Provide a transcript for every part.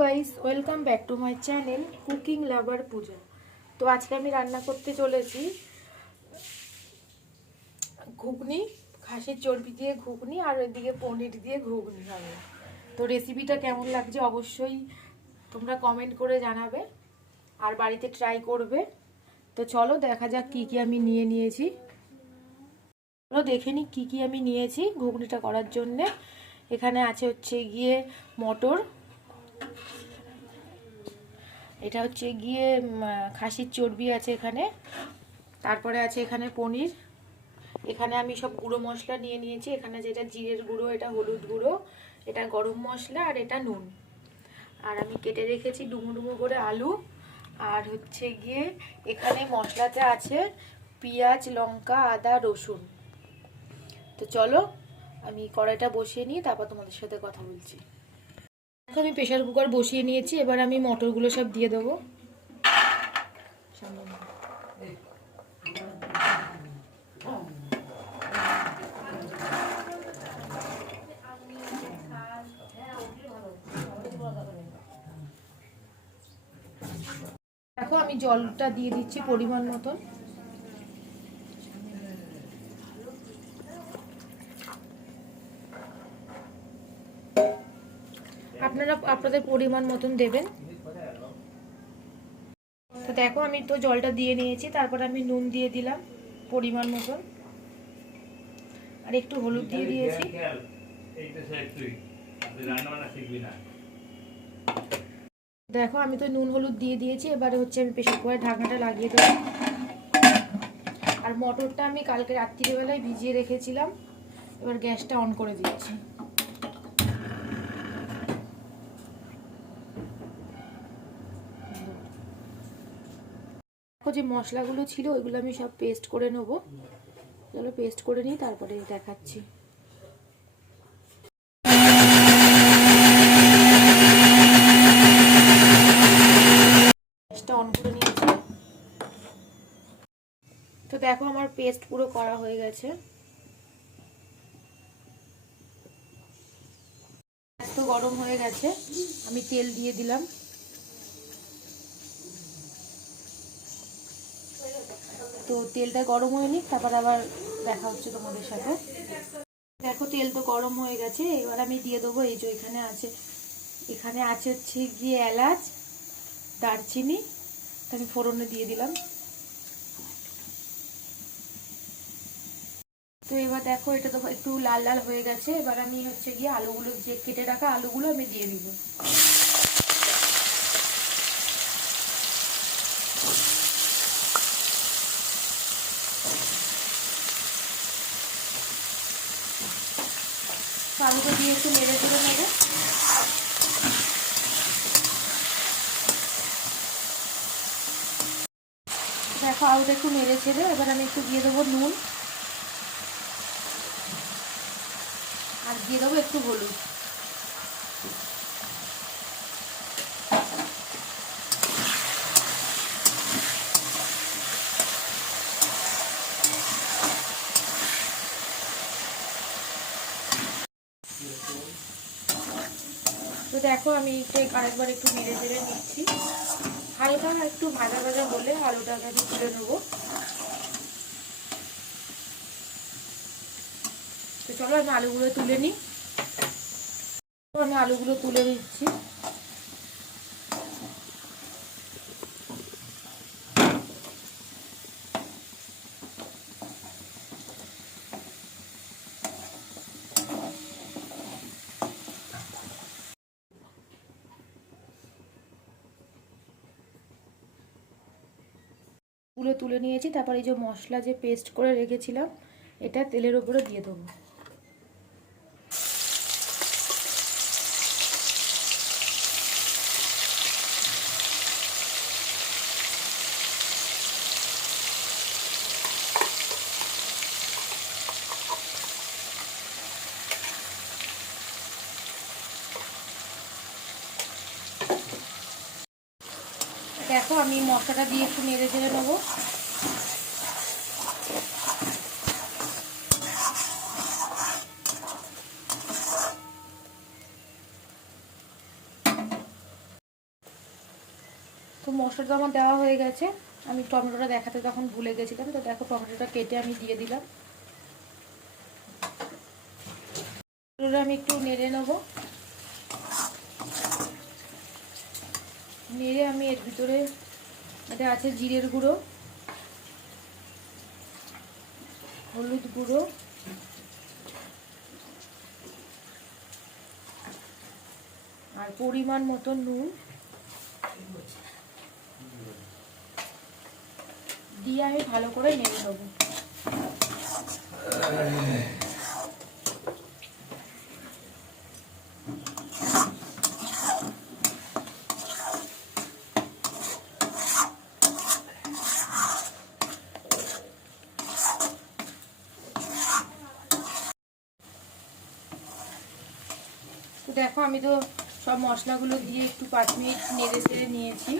Guys welcome back to my channel cooking lover Puja তো আজকে আমি রান্না করতে চলেছি ঘুগনি, খাসির চর্বি দিয়ে ঘুগনি আর ওইদিকে পনির দিয়ে ঘুগনি হবে। তো রেসিপিটা কেমন লাগছে অবশ্যই তোমরা কমেন্ট করে জানাবে আর বাড়িতে ট্রাই করবে। তো চলো দেখা যাক কি কি আমি নিয়ে নিয়েছি। চলো দেখে নিই কী কী আমি নিয়েছি ঘুগনিটা করার জন্যে। এখানে আছে হচ্ছে গিয়ে মটর এটা হচ্ছে গিয়ে খাসির চর্বি আছে এখানে। তারপরে আছে এখানে পনির। এখানে আমি সব গুঁড়ো মশলা নিয়ে নিয়েছি। এখানে যেটা জিরের গুঁড়ো, এটা হলুদ গুঁড়ো, এটা গরম মশলা আর এটা নুন। আর আমি কেটে রেখেছি ডুমো ডুমো করে আলু। আর হচ্ছে গিয়ে এখানে মশলাতে আছে পেঁয়াজ, লঙ্কা, আদা, রসুন। তো চলো, আমি কড়াইটা বসিয়ে নিয়ে তারপর তোমাদের সাথে কথা বলছি। দেখো আমি প্রেশার কুকার বসিয়ে নিয়েছি, এবার আমি মটরগুলো সব দিয়ে দেবো। দেখো, আমি জলটা দিয়ে দিচ্ছি পরিমাণ মতন। আপনারা আপনাদের পরিমাণ মতন দেবেন। তো দেখো আমি তো জলটা দিয়ে নিয়েছি তারপর আমি নুন দিয়ে দিলাম পরিমাণ মতন। আর একটু হলুদ দিয়ে দিয়েছি। দেখো আমি তো নুন হলুদ দিয়ে দিয়েছি এবারে হচ্ছে আমি প্রেশার কুকারের ঢাকনাটা লাগিয়ে দেবো। আর মটরটা আমি কালকে রাত্রিবেলায় ভিজিয়ে রেখেছিলাম এবার গ্যাসটা অন করে দিচ্ছি। যে মশলাগুলো ছিল, ওইগুলো আমি সব পেস্ট করে নেব। চলো পেস্ট করে নিই, তারপরে দেখাচ্ছি। গ্যাসটা তো দেখো আমার পেস্ট পুরো করা হয়ে গেছে। তো গরম হয়ে গেছে, আমি তেল দিয়ে দিলাম। তো তেলটা গরম হয়ে নিক, তারপর আবার দেখা হচ্ছে তোমাদের সাথে। দেখো তেল তো গরম হয়ে গেছে, এবার আমি দিয়ে দেবো এই যে এখানে আছে এখানে আছে হচ্ছে গিয়ে এলাচ, দারচিনি আমি ফোড়নে দিয়ে দিলাম। তো এবার দেখো, এটা তো একটু লাল লাল হয়ে গেছে, এবার আমি হচ্ছে গিয়ে আলুগুলো যে কেটে রাখা আলুগুলো আমি দিয়ে দিব। তো আলুটা দিয়ে একটু নেড়ে চেড়ে নেব। দেখো, আলুটা একটু নেড়ে ছেড়ে এবার আমি একটু দিয়ে দেবো নুন। আর দিয়ে দেবো একটু হলুদ তো দেখো, আমি একটু আরেকবার একটু নেড়ে চেড়ে নিচ্ছি। হালকা একটু ভাজা ভাজা হলে আলুটাকে আমি তুলে নেব। তো চলো, আমি আলুগুলো তুলে নিই। আমি আলুগুলো তুলে দিচ্ছি তুলে নিয়েছি, তারপর এই যে মশলা যে পেস্ট করে রেখেছিলাম, এটা তেলের উপরে দিয়ে দেবো। দেখো, আমি মশলাটা দিয়ে একটু নেড়ে চেড়ে নেব। তো মশলাটা আমার দেওয়া হয়ে গেছে। আমি টমেটোটা দেখাতে তখন ভুলে গেছিলাম, তো দেখো টমেটোটা কেটে আমি দিয়ে দিলাম। আমি একটু নেড়ে নেব। নেড়ে আমি এর ভিতরে এটা আছে জিরের গুঁড়ো, হলুদ গুঁড়ো, আর পরিমাণ মতো নুন। দিয়ে আমি ভালো করে নেড়ে নেব তো দেখো, আমি তো সব মশলাগুলো দিয়ে একটু পাঁচ মিনিট নেড়ে চেড়ে নিয়েছি।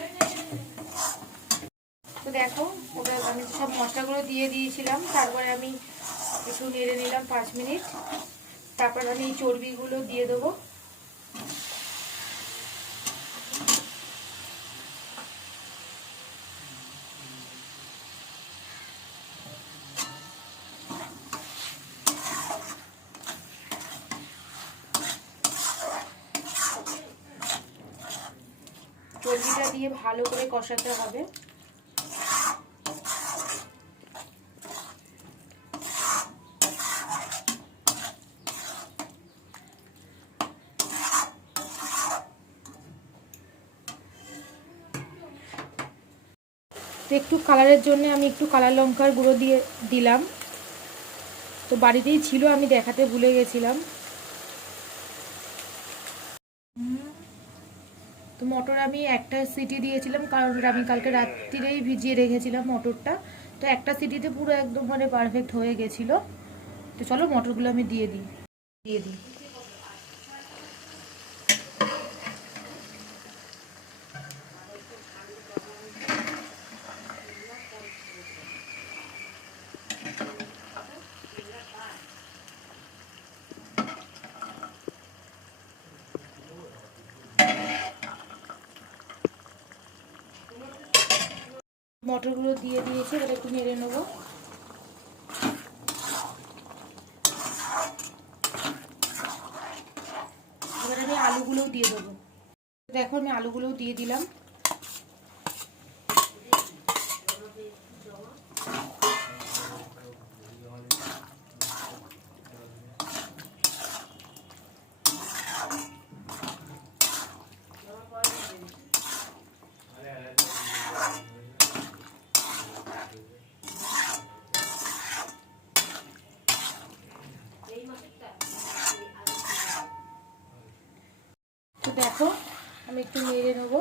তো দেখো, ওটা আমি সব মশলাগুলো দিয়ে দিয়েছিলাম, তারপরে আমি একটু নেড়ে নিলাম পাঁচ মিনিট। তারপর আমি চর্বিগুলো দিয়ে দেবো। চর্বিটা দিয়ে ভালো করে কষাতে হবে। তো একটু কালারের জন্য আমি একটু কালার লঙ্কার গুঁড়ো দিয়ে দিলাম। তো বাড়িতেই ছিল, আমি দেখাতে ভুলে গেছিলাম। মটর আমি একটা সিটি দিয়েছিলাম, কারণ আমি কালকে রাত্রিরেই ভিজিয়ে রেখেছিলাম মটরটা। তো একটা সিটিতে পুরো একদম মানে পারফেক্ট হয়ে গেছিল। তো চলো মটরগুলো আমি দিয়ে দিই। দিয়ে দিই। মটরগুলো দিয়ে দিয়েছি, এবার একটু নেড়ে নেব। এবার আমি আলুগুলোও দিয়ে দেবো। দেখো আমি আলুগুলোও দিয়ে দিলাম। তো দেখো, আমি একটু মেরে নেব।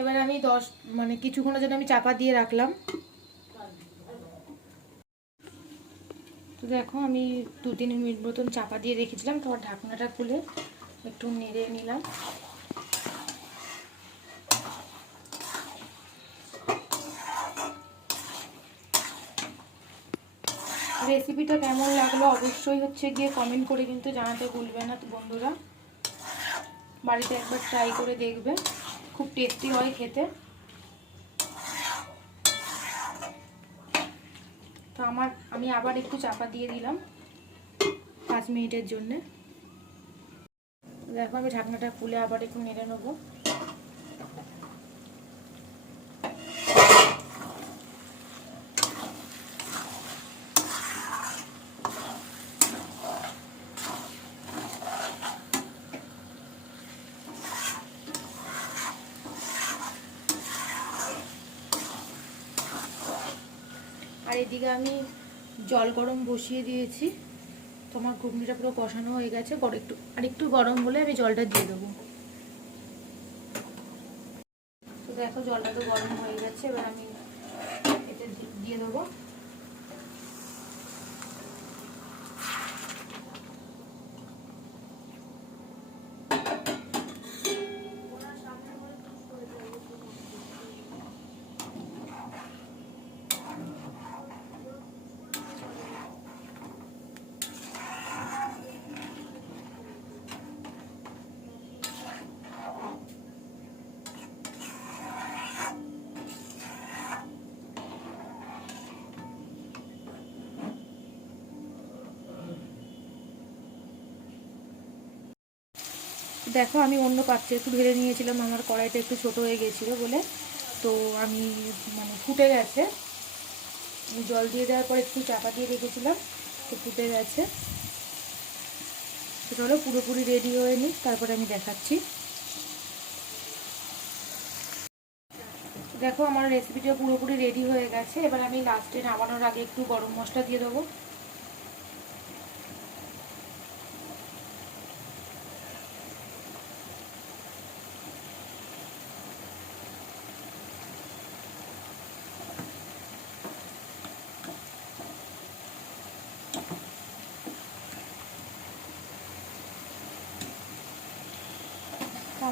এবার আমি দশ মানে কিছুক্ষণের জন্য আমি চাপা দিয়ে রাখলাম। তো দেখো, আমি দু তিন মিনিট মতন চাপা দিয়ে রেখেছিলাম তোমার ঢাকনাটা খুলে একটু নেড়ে নিলাম। রেসিপিটা কেমন লাগল অবশ্যই হচ্ছে গিয়ে কমেন্ট করে কিন্তু জানাতে ভুলবে না তো বন্ধুরা। বাড়িতে একবার ট্রাই করে দেখবে, খুব টেস্টি হয় খেতে। তো আমার, আমি আবার একটু চাপা দিয়ে দিলাম পাঁচ মিনিটের জন্যে। দেখো আমি ঢাকনাটা খুলে আবার একটু নেড়ে নেব আর এদিকে আমি জল গরম বসিয়ে দিয়েছি। তোমার ঘুগনিটা পুরো কষানো হয়ে গেছে। গর- একটু আর একটু গরম হলে আমি জলটা দিয়ে দেবো। তো দেখো জলটা তো গরম হয়ে গেছে, এবার আমি এটা দিয়ে দেবো। দেখো, আমি অন্য পাত্রে একটু ঢেলে নিয়েছিলাম, আমার কড়াইটা একটু ছোট হয়ে গেছিল বলে। তো আমি মানে ফুটে গেছে। জল দিয়ে দেওয়ার পর একটু চাপা দিয়ে রেখেছিলাম, তো ফুটে গেছে। তো চলো, পুরোপুরি রেডি হয়ে নিই, তারপরে আমি দেখাচ্ছি। দেখো, আমার রেসিপিটা পুরোপুরি রেডি হয়ে গেছে। এবার আমি লাস্টে নামানোর আগে একটু গরম মশলা দিয়ে দেবো।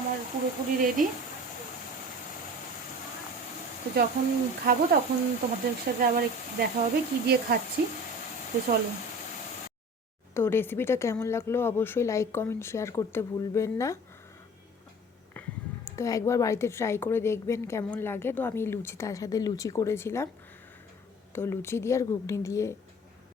আমার পুরোপুরি রেডি তো যখন খাব তখন তোমাদের সাথে আবার দেখা হবে কি দিয়ে খাচ্ছি। তো চলো। তো রেসিপিটা কেমন লাগল অবশ্যই লাইক কমেন্ট শেয়ার করতে ভুলবেন না। তো একবার বাড়িতে ট্রাই করে দেখবেন কেমন লাগে। তো আমি লুচি তার সাথে লুচি করেছিলাম। তো লুচি দিয়ে আর ঘুগনি দিয়ে